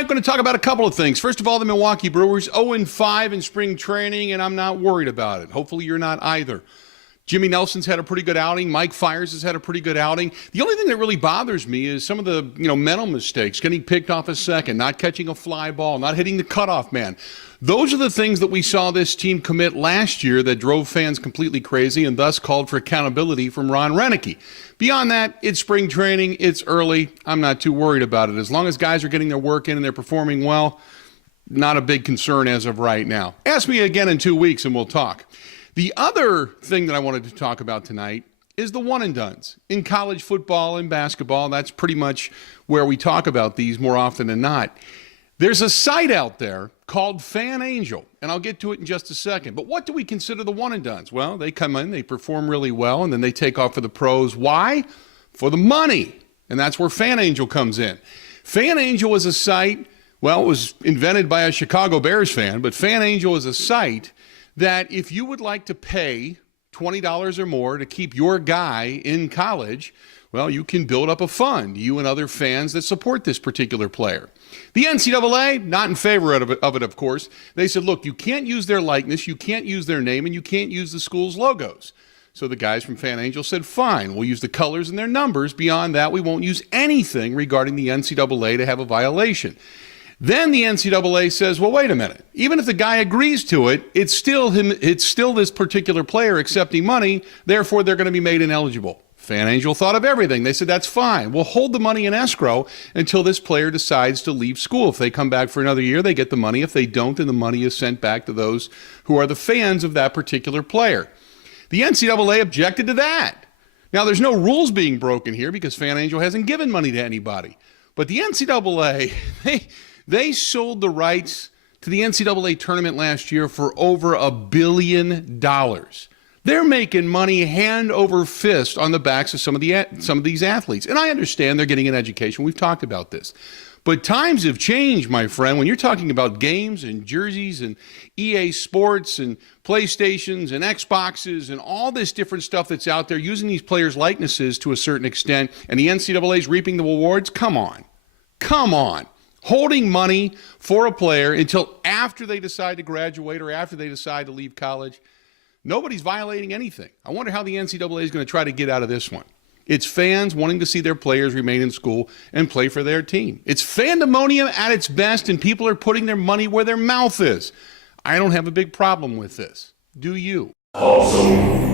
tonight, I'm going to talk about a couple of things. First of all, the Milwaukee Brewers, 0-5 in spring training, and I'm not worried about it. Hopefully you're not either. Jimmy Nelson's had a pretty good outing. Mike Fiers has had a pretty good outing. The only thing that really bothers me is some of the mental mistakes, getting picked off a second, not catching a fly ball, not hitting the cutoff man. Those are the things that we saw this team commit last year that drove fans completely crazy and thus called for accountability from Ron Renicky. Beyond that, it's spring training. It's early. I'm not too worried about it. As long as guys are getting their work in and they're performing well, not a big concern as of right now. Ask me again in 2 weeks and we'll talk. The other thing that I wanted to talk about tonight is the one and dones. In college football and basketball, that's pretty much where we talk about these more often than not. There's a site out there called FanAngel, and I'll get to it in just a second. But what do we consider the one and dones? Well, they come in, they perform really well, and then they take off for the pros. Why? For the money. And that's where FanAngel comes in. FanAngel is a site, well, it was invented by a Chicago Bears fan, but FanAngel is a site that if you would like to pay $20 or more to keep your guy in college, well, you can build up a fund, you and other fans that support this particular player. The NCAA, not in favor of it, of course. They said, look, you can't use their likeness, you can't use their name, and you can't use the school's logos. So the guys from FanAngel said, fine, we'll use the colors and their numbers. Beyond that, we won't use anything regarding the NCAA to have a violation. Then the NCAA says, well, wait a minute. Even if the guy agrees to it, it's still this particular player accepting money, therefore they're going to be made ineligible. FanAngel thought of everything. They said, that's fine. We'll hold the money in escrow until this player decides to leave school. If they come back for another year, they get the money. If they don't, then the money is sent back to those who are the fans of that particular player. The NCAA objected to that. Now, there's no rules being broken here because FanAngel hasn't given money to anybody. But the NCAA, they sold the rights to the NCAA tournament last year for over $1 billion. They're making money hand over fist on the backs of some of these athletes. And I understand they're getting an education. We've talked about this. But times have changed, my friend. When you're talking about games and jerseys and EA Sports and PlayStations and Xboxes and all this different stuff that's out there using these players' likenesses to a certain extent, and the NCAA's reaping the rewards, come on. Come on. Holding money for a player until after they decide to graduate or after they decide to leave college, nobody's violating anything. I wonder how the NCAA is going to try to get out of this one. It's fans wanting to see their players remain in school and play for their team. It's fandemonium at its best, and people are putting their money where their mouth is. I don't have a big problem with this. Do you? Awesome.